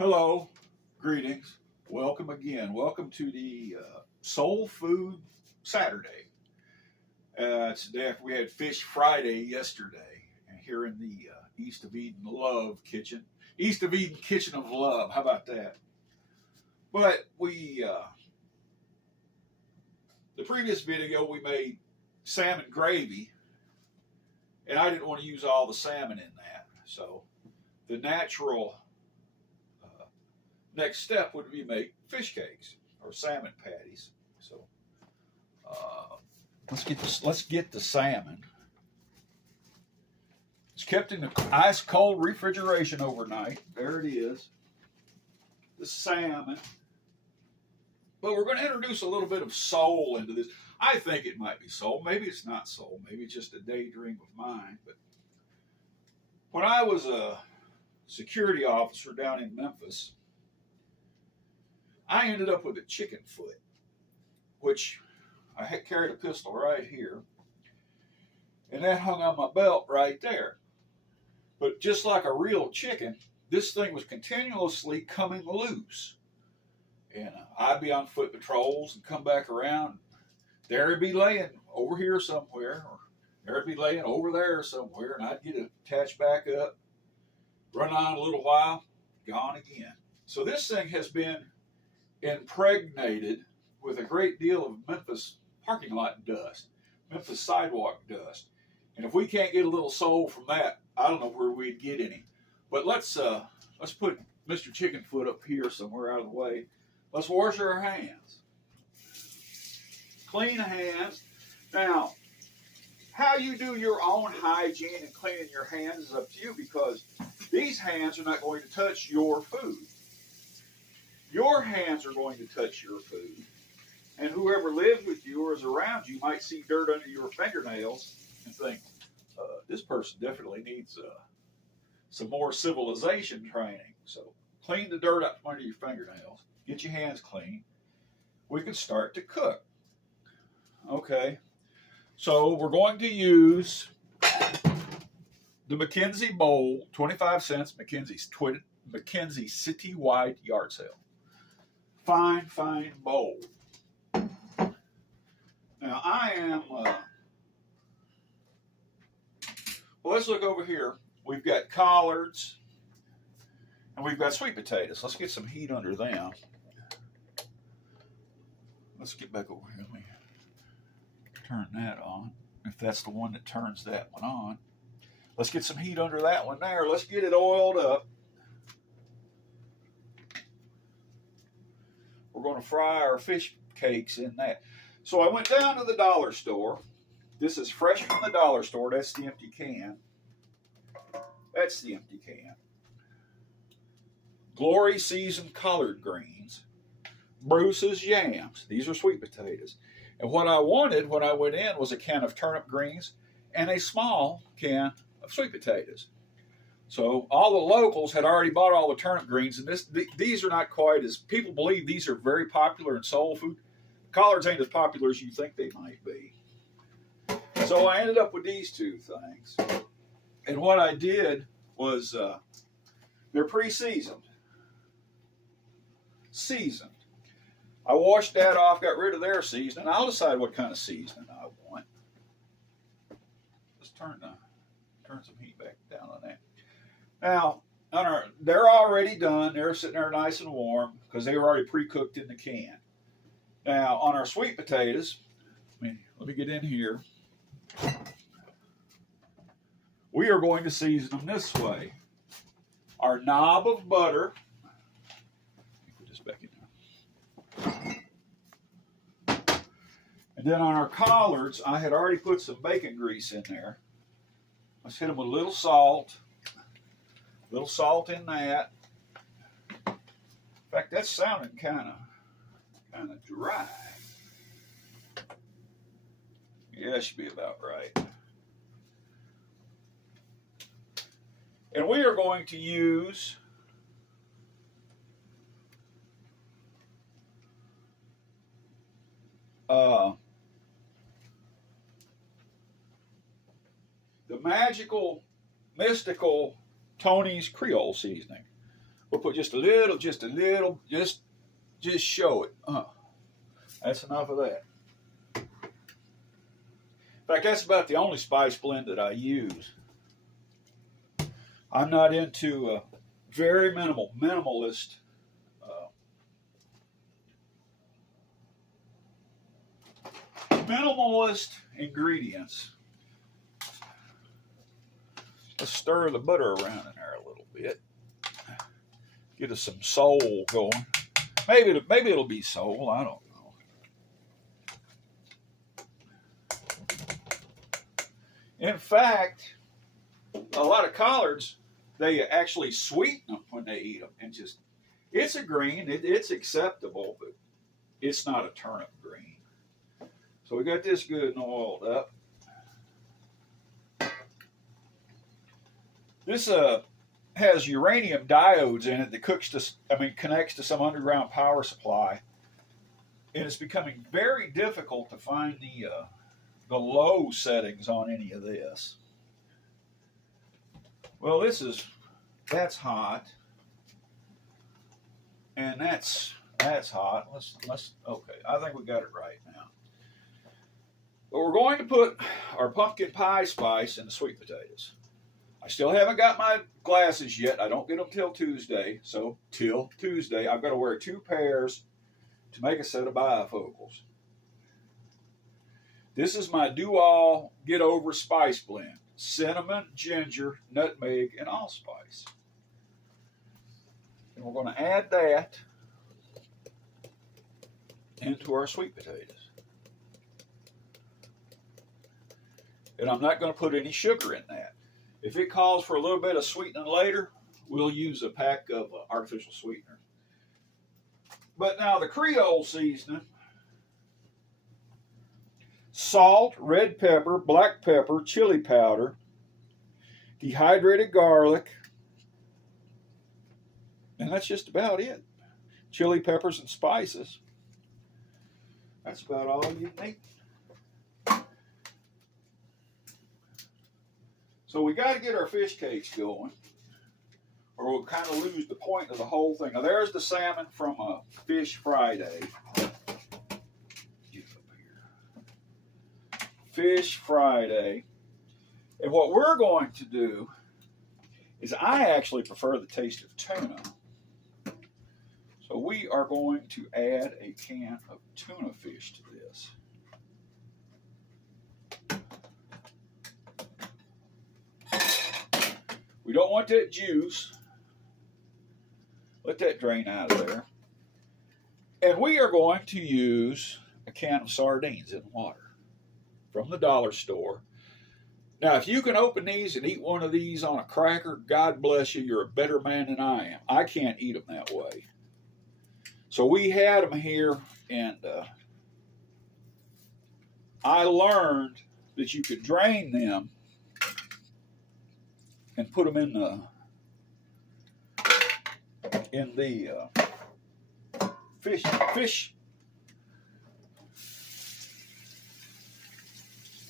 Hello, greetings, welcome again. Welcome to the Soul Food Saturday. It's the day after we had Fish Friday yesterday, and here in the East of Eden Love Kitchen. East of Eden Kitchen of Love, how about that? But the previous video we made salmon gravy, and I didn't want to use all the salmon in that. So the natural next step would be make fish cakes or salmon patties. So let's get the salmon. It's kept in the ice cold refrigeration overnight. There it is, the salmon. But we're going to introduce a little bit of soul into this. I think it might be soul. Maybe it's not soul. Maybe it's just a daydream of mine. But when I was a security officer down in Memphis, I ended up with a chicken foot, which I had carried a pistol right here, and that hung on my belt right there. But just like a real chicken, this thing was continuously coming loose. And I'd be on foot patrols and come back around. There it'd be laying over here somewhere, or there it'd be laying over there somewhere, and I'd get it attached back up, run on a little while, gone again. So this thing has been impregnated with a great deal of Memphis parking lot dust, Memphis sidewalk dust. And if we can't get a little soul from that, I don't know where we'd get any. But let's put Mr. Chicken Foot up here somewhere out of the way. Let's wash our hands. Clean hands. Now, how you do your own hygiene and cleaning your hands is up to you, because these hands are not going to touch your food. Your hands are going to touch your food. And whoever lives with you or is around you might see dirt under your fingernails and think, this person definitely needs some more civilization training. So clean the dirt up from under your fingernails. Get your hands clean. We can start to cook. Okay. So we're going to use the McKenzie bowl, 25 cents, McKenzie's citywide yard sale. Fine, fine bowl. Now I am, well, let's look over here. We've got collards and we've got sweet potatoes. Let's get some heat under them. Let's get back over here. Let me turn that on, if that's the one that turns that one on. Let's get some heat under that one there. Let's get it oiled up. We're going to fry our fish cakes in that. So I went down to the dollar store. This is fresh from the dollar store. That's the empty can. That's the empty can. Glory seasoned collard greens. Bruce's yams. These are sweet potatoes. And what I wanted when I went in was a can of turnip greens and a small can of sweet potatoes. So all the locals had already bought all the turnip greens, and these are not quite as, people believe these are very popular in soul food. Collards ain't as popular as you think they might be. So I ended up with these two things. And what I did was, they're pre-seasoned. Seasoned. I washed that off, got rid of their seasoning. I'll decide what kind of seasoning I want. Let's turn some heat back down on that. Now, they're already done. They're sitting there nice and warm because they were already pre-cooked in the can. Now, on our sweet potatoes, let me get in here. We are going to season them this way. Our knob of butter. Let me put this back in there. And then on our collards, I had already put some bacon grease in there. Let's hit them with a little salt. A little salt in that. In fact, that's sounding kind of dry. Yeah, that should be about right. And we are going to use the magical, mystical Tony's Creole seasoning. We'll put just a little, just show it. That's enough of that. In fact, that's about the only spice blend that I use. I'm not into very minimalist ingredients. Let's stir the butter around in there a little bit. Get us some soul going. Maybe it'll be soul. I don't know. In fact, a lot of collards, they actually sweeten them when they eat them, and it's a green. It's acceptable, but it's not a turnip green. So we got this good and oiled up. This has uranium diodes in it that connects to some underground power supply, and it's becoming very difficult to find the low settings on any of this. Well, that's hot, and that's hot. Let's okay. I think we got it right now. But we're going to put our pumpkin pie spice in the sweet potatoes. I still haven't got my glasses yet. I don't get them till Tuesday. So till Tuesday, I've got to wear 2 pairs to make a set of bifocals. This is my do-all get-over spice blend. Cinnamon, ginger, nutmeg, and allspice. And we're going to add that into our sweet potatoes. And I'm not going to put any sugar in that. If it calls for a little bit of sweetening later, we'll use a pack of artificial sweetener. But now the Creole seasoning: salt, red pepper, black pepper, chili powder, dehydrated garlic, and that's just about it. Chili peppers and spices. That's about all you need. So we got to get our fish cakes going, or we'll kind of lose the point of the whole thing. Now there's the salmon from Fish Friday. Get up here. Fish Friday. And what we're going to do is, I actually prefer the taste of tuna. So we are going to add a can of tuna fish to this. We don't want that juice. Let that drain out of there. And we are going to use a can of sardines in water from the dollar store. Now, if you can open these and eat one of these on a cracker, God bless you, you're a better man than I am. I can't eat them that way. So we had them here, and I learned that you could drain them and put them in the fish.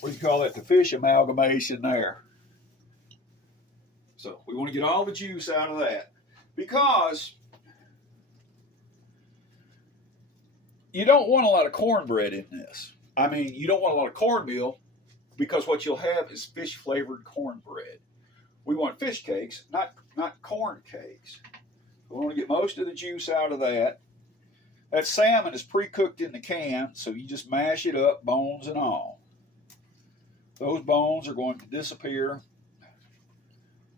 What do you call that? The fish amalgamation there. So we want to get all the juice out of that, because you don't want a lot of cornbread in this. I mean, you don't want a lot of cornmeal, because what you'll have is fish flavored cornbread. We want fish cakes, not corn cakes. We want to get most of the juice out of that. That salmon is pre-cooked in the can, so you just mash it up, bones and all. Those bones are going to disappear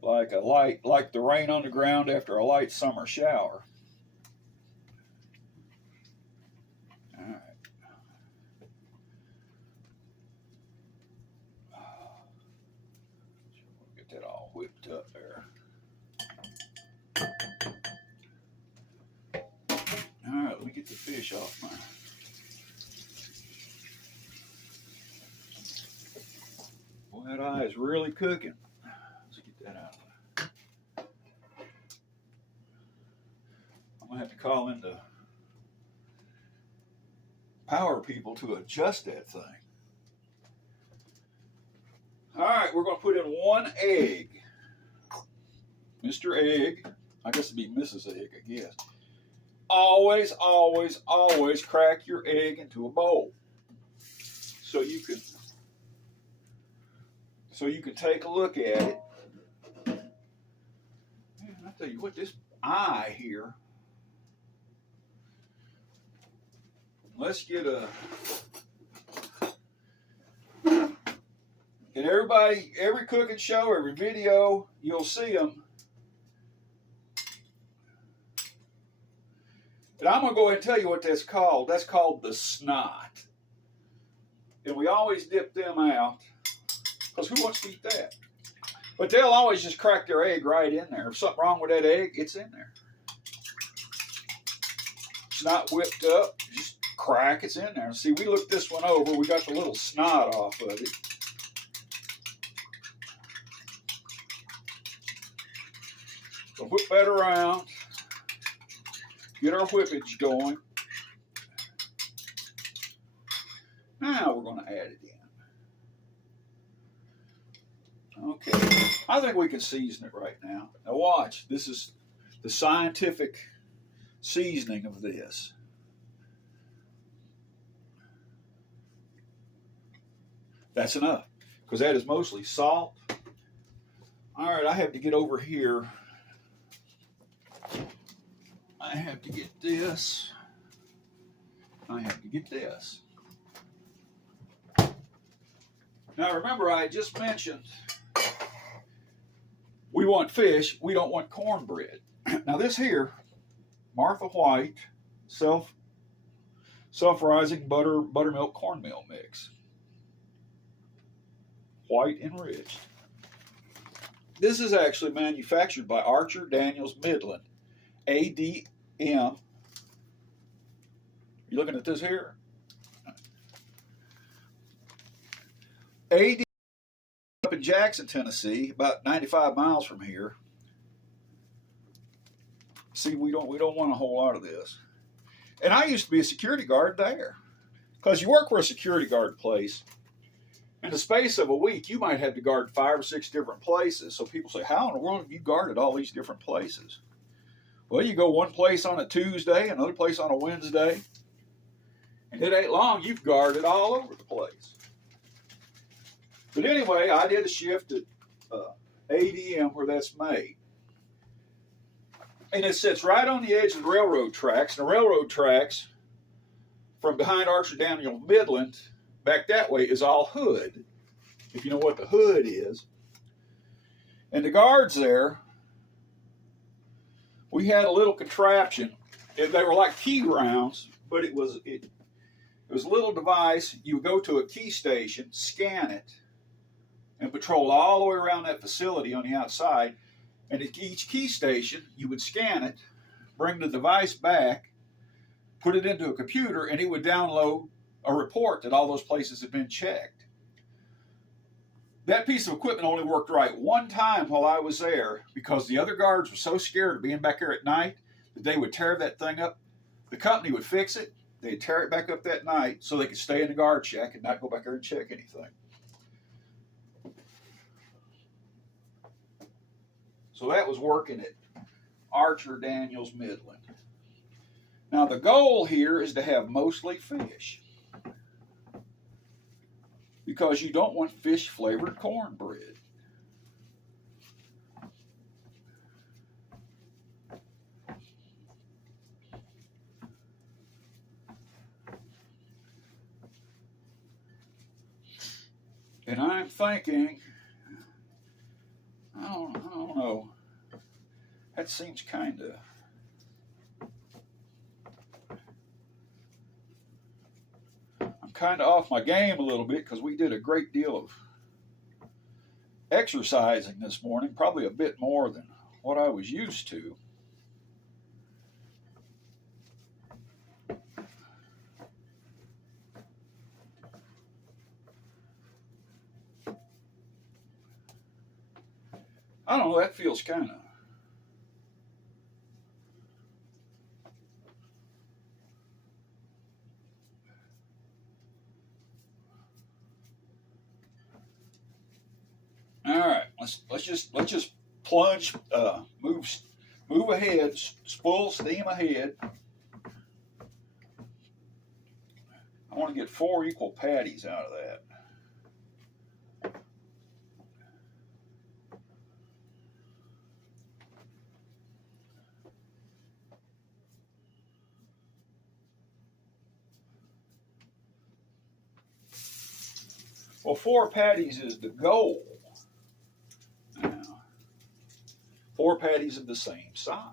like the rain on the ground after a light summer shower. All right. Get that all whipped up there. All right, let me get the fish off my... Well, that eye is really cooking. Let's get that out of there. I'm going to have to call in the power people to adjust that thing. All right, we're going to put in 1 egg. Mr. Egg. I guess it'd be Mrs. Egg, I guess. Always, always, always crack your egg into a bowl. So you can take a look at it. Man, I tell you what, this eye here. Let's get a. And everybody, every cooking show, every video, you'll see them. And I'm going to go ahead and tell you what that's called. That's called the snot. And we always dip them out, because who wants to eat that? But they'll always just crack their egg right in there. If something wrong with that egg, it's in there. It's not whipped up, just crack, it's in there. See, we looked this one over. We got the little snot off of it. So whip that around. Get our whippage going. Now we're going to add it in. Okay, I think we can season it right now. Now watch, this is the scientific seasoning of this. That's enough, because that is mostly salt. All right, I have to get over here. I have to get this. I have to get this. Now remember, I just mentioned we want fish, we don't want cornbread. Now this here, Martha White self-rising buttermilk cornmeal mix. White enriched. This is actually manufactured by Archer Daniels Midland. ADM. You looking at this here? ADM up in Jackson, Tennessee, about 95 miles from here. See, we don't want a whole lot of this. And I used to be a security guard there. Because you work for a security guard place, in the space of a week, you might have to guard 5 or 6 different places. So people say, how in the world have you guarded all these different places? Well, you go one place on a Tuesday, another place on a Wednesday, and it ain't long, you've guarded all over the place. But anyway, I did a shift at ADM where that's made. And it sits right on the edge of the railroad tracks. And the railroad tracks from behind Archer Daniels Midland back that way is all hood, if you know what the hood is. And the guards there, we had a little contraption. They were like key rounds, but it was a little device. You would go to a key station, scan it, and patrol all the way around that facility on the outside. And at each key station, you would scan it, bring the device back, put it into a computer, and it would download a report that all those places had been checked. That piece of equipment only worked right one time while I was there, because the other guards were so scared of being back there at night that they would tear that thing up. The company would fix it. They'd tear it back up that night so they could stay in the guard shack and not go back there and check anything. So that was working at Archer Daniels Midland. Now the goal here is to have mostly fish, because you don't want fish-flavored cornbread. And I'm thinking, I don't know, that seems kind of... kind of off my game a little bit, because we did a great deal of exercising this morning, probably a bit more than what I was used to. I don't know, that feels kind of... All right, let's just plunge, move move ahead, full steam ahead. I want to get 4 equal patties out of that. Well, 4 patties is the goal. Now, 4 patties of the same size.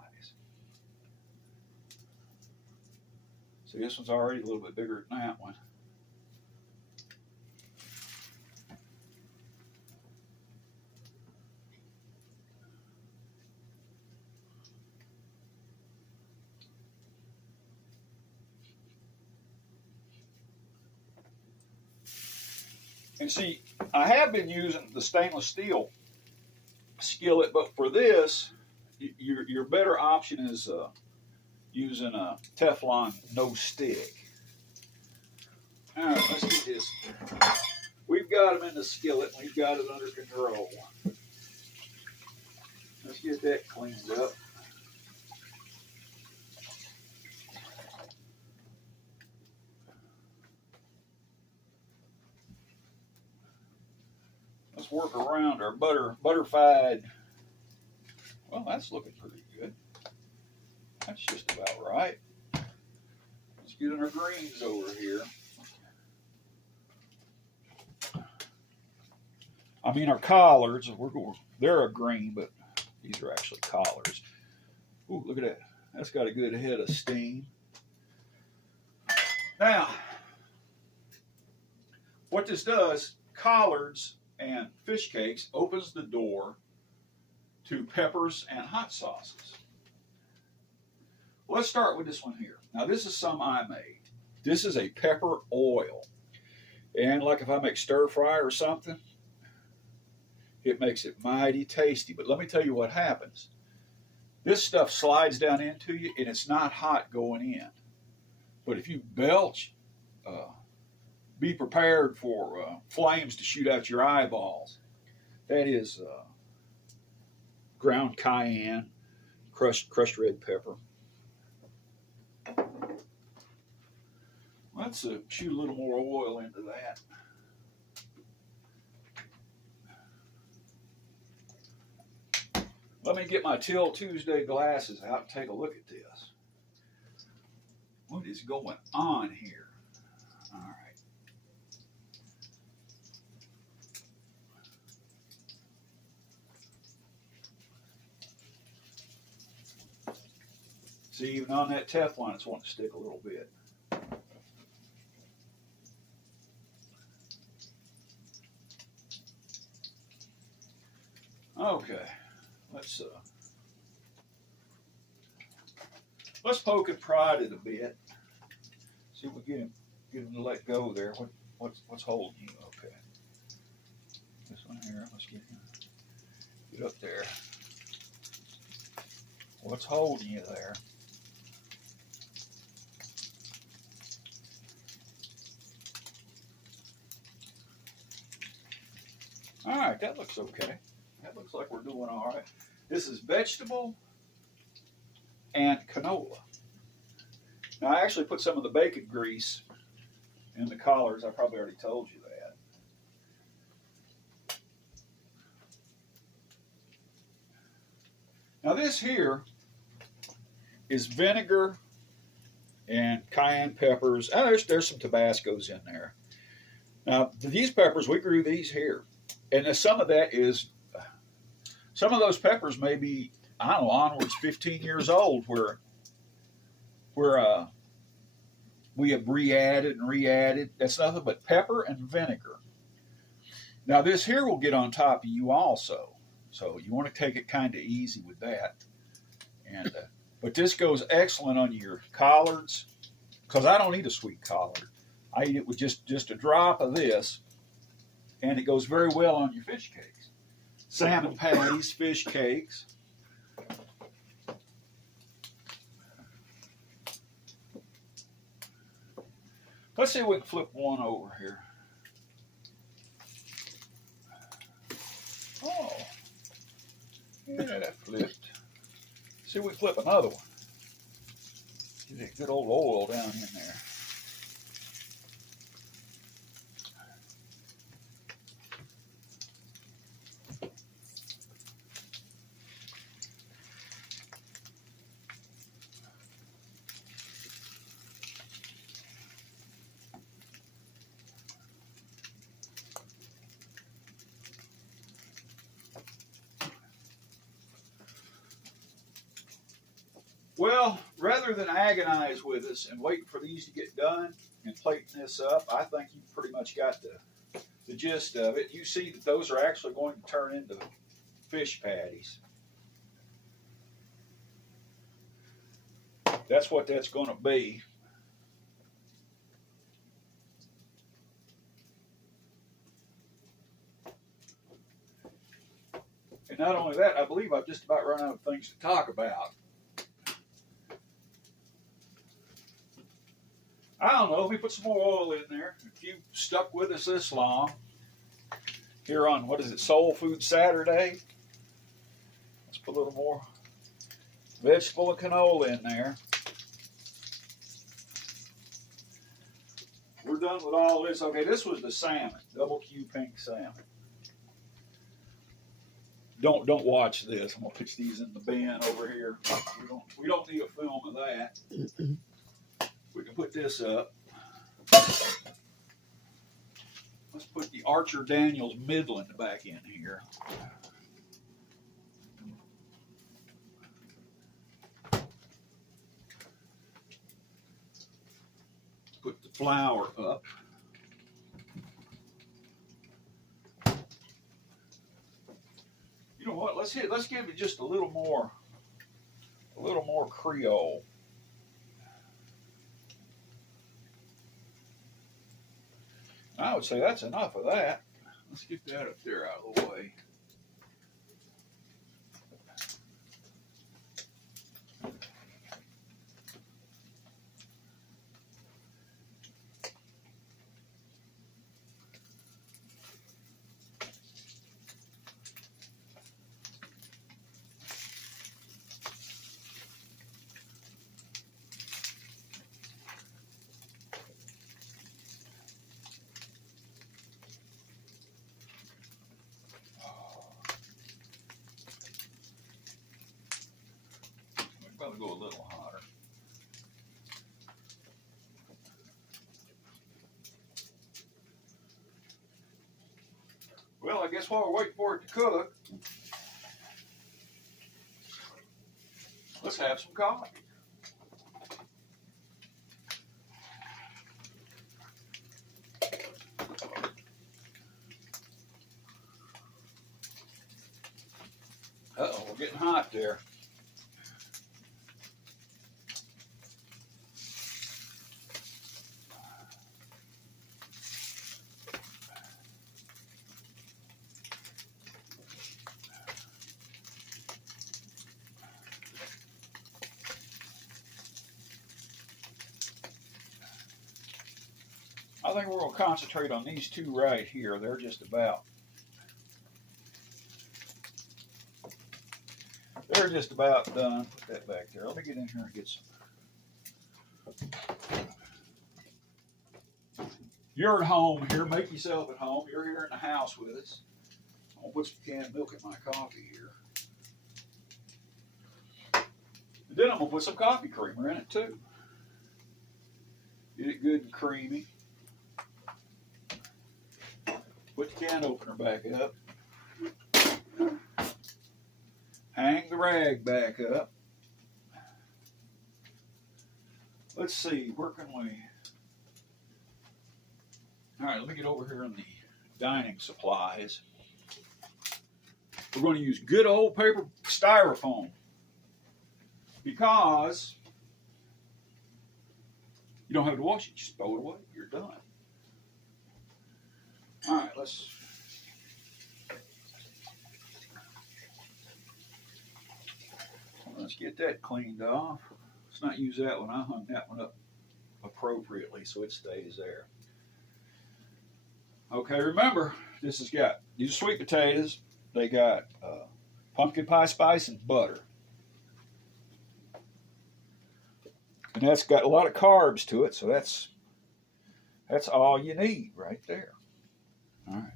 See, this one's already a little bit bigger than that one. And see, I have been using the stainless steel skillet, but for this, your better option is using a Teflon no stick. All right, let's get this. We've got them in the skillet. We've got it under control. Let's get that cleaned up. Let's work around our butterfied. Well, that's looking pretty good. That's just about right. Let's get in our greens over here. I mean, our collards. They're a green, but these are actually collards. Ooh, look at that. That's got a good head of steam. Now, what this does, collards and fish cakes, opens the door to peppers and hot sauces. Let's start with this one here. Now, this is some I made. This is a pepper oil. And like if I make stir fry or something, it makes it mighty tasty. But let me tell you what happens. This stuff slides down into you, and it's not hot going in. But if you belch, be prepared for flames to shoot out your eyeballs. That is ground cayenne, crushed red pepper. Let's shoot a little more oil into that. Let me get my Till Tuesday glasses out and take a look at this. What is going on here? All right. See, even on that Teflon, it's wanting to stick a little bit. Okay, let's poke and prod it a bit. See if we get him to let go there. What's holding you? Okay, this one here. Let's get up there. What's holding you there? All right, that looks okay. That looks like we're doing all right. This is vegetable and canola. Now, I actually put some of the bacon grease in the collards. I probably already told you that. Now, this here is vinegar and cayenne peppers. Oh, there's some Tabascos in there. Now, these peppers, we grew these here. And some of that is, some of those peppers may be, I don't know, onwards 15 years old, where we have re-added and re-added. That's nothing but pepper and vinegar. Now this here will get on top of you also. So you want to take it kind of easy with that. And but this goes excellent on your collards, because I don't eat a sweet collard. I eat it with just a drop of this. And it goes very well on your fish cakes. Salmon patties, fish cakes. Let's see if we can flip one over here. Oh, yeah, that flipped. See, we flip another one. Get that good old oil down in there. Well, rather than agonize with us and wait for these to get done and plating this up, I think you pretty much got the gist of it. You see that those are actually going to turn into fish patties. That's what that's going to be. And not only that, I believe I've just about run out of things to talk about. I don't know, let me put some more oil in there. If you've stuck with us this long, here on, what is it, Soul Food Saturday, let's put a little more vegetable and canola in there. We're done with all this. Okay, this was the salmon, double Q pink salmon. Don't watch this. I'm gonna put these in the bin over here. We don't need a film of that. We can put this up. Let's put the Archer Daniels Midland back in here. Put the flour up. You know what? Let's give it just a little more Creole. I would say that's enough of that. Let's get that up there out of the way. Probably go a little hotter. Well, I guess while we're waiting for it to cook, let's have some coffee. Uh-oh, we're getting hot there. I think we're going to concentrate on these two right here. They're just about done. Put that back there. Let me get in here and get some. You're at home here. Make yourself at home. You're here in the house with us. I'm going to put some canned milk in my coffee here. And then I'm going to put some coffee creamer in it too. Get it good and creamy. Put the can opener back up. Hang the rag back up. Let's see, where can we? All right, let me get over here on the dining supplies. We're going to use good old paper styrofoam because you don't have to wash it, just throw it away, you're done. All right, let's get that cleaned off. Let's not use that one. I hung that one up appropriately so it stays there. Okay, remember, this has got, these are sweet potatoes. They got pumpkin pie spice and butter. And that's got a lot of carbs to it, so that's all you need right there. All right.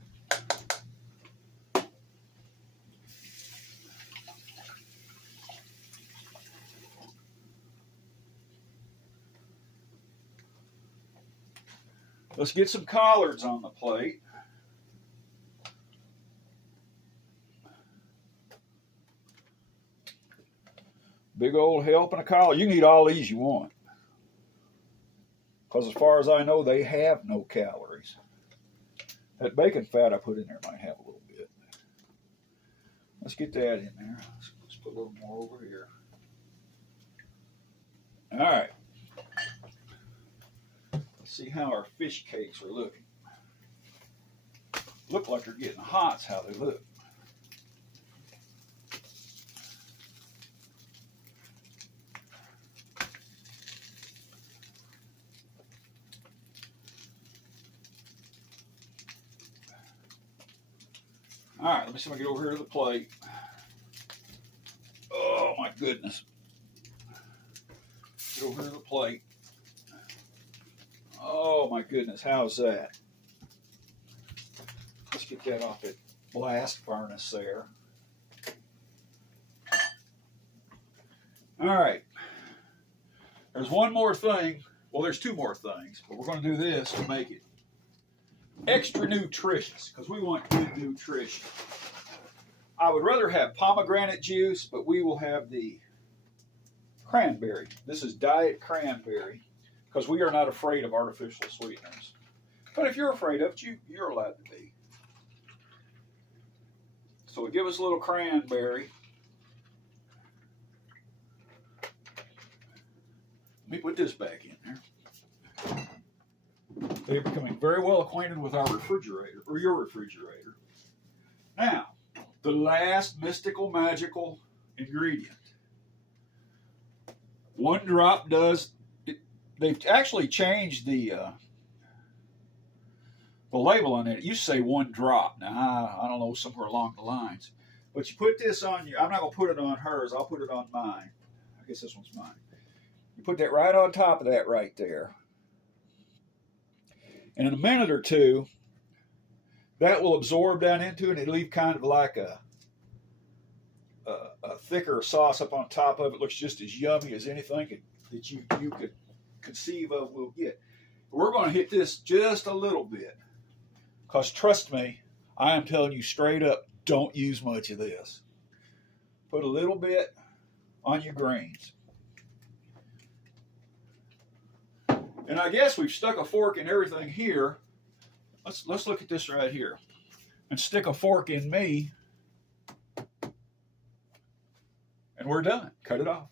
Let's get some collards on the plate. Big old helping of collard. You can eat all these you want. Because as far as I know, they have no calories. That bacon fat I put in there might have a little bit. Let's get that in there. Let's put a little more over here. All right. Let's see how our fish cakes are looking. Look like they're getting hot, is how they look. All right, let me see if I can get over here to the plate. Oh, my goodness. Get over here to the plate. Oh, my goodness. How's that? Let's get that off that blast furnace there. All right. There's one more thing. Well, there's two more things, but we're going to do this to make it extra nutritious, because we want good nutrition. I would rather have pomegranate juice, but we will have the cranberry. This is diet cranberry, because we are not afraid of artificial sweeteners. But if you're afraid of it, you're allowed to be. So we give us a little cranberry. Let me put this back in there. They're becoming very well acquainted with our refrigerator, or your refrigerator. Now, the last mystical, magical ingredient. One drop does. They've actually changed the label on it. It used to say one drop. Now, I don't know, somewhere along the lines. But you put this on your. I'm not going to put it on hers. I'll put it on mine. I guess this one's mine. You put that right on top of that right there. And in a minute or two, that will absorb down into it and it'll leave kind of like a thicker sauce up on top of it. Looks just as yummy as anything that you could conceive of will get. We're going to hit this just a little bit. Because trust me, I am telling you straight up, don't use much of this. Put a little bit on your greens. And I guess we've stuck a fork in everything here. Let's look at this right here. And stick a fork in me. And we're done. Cut it off.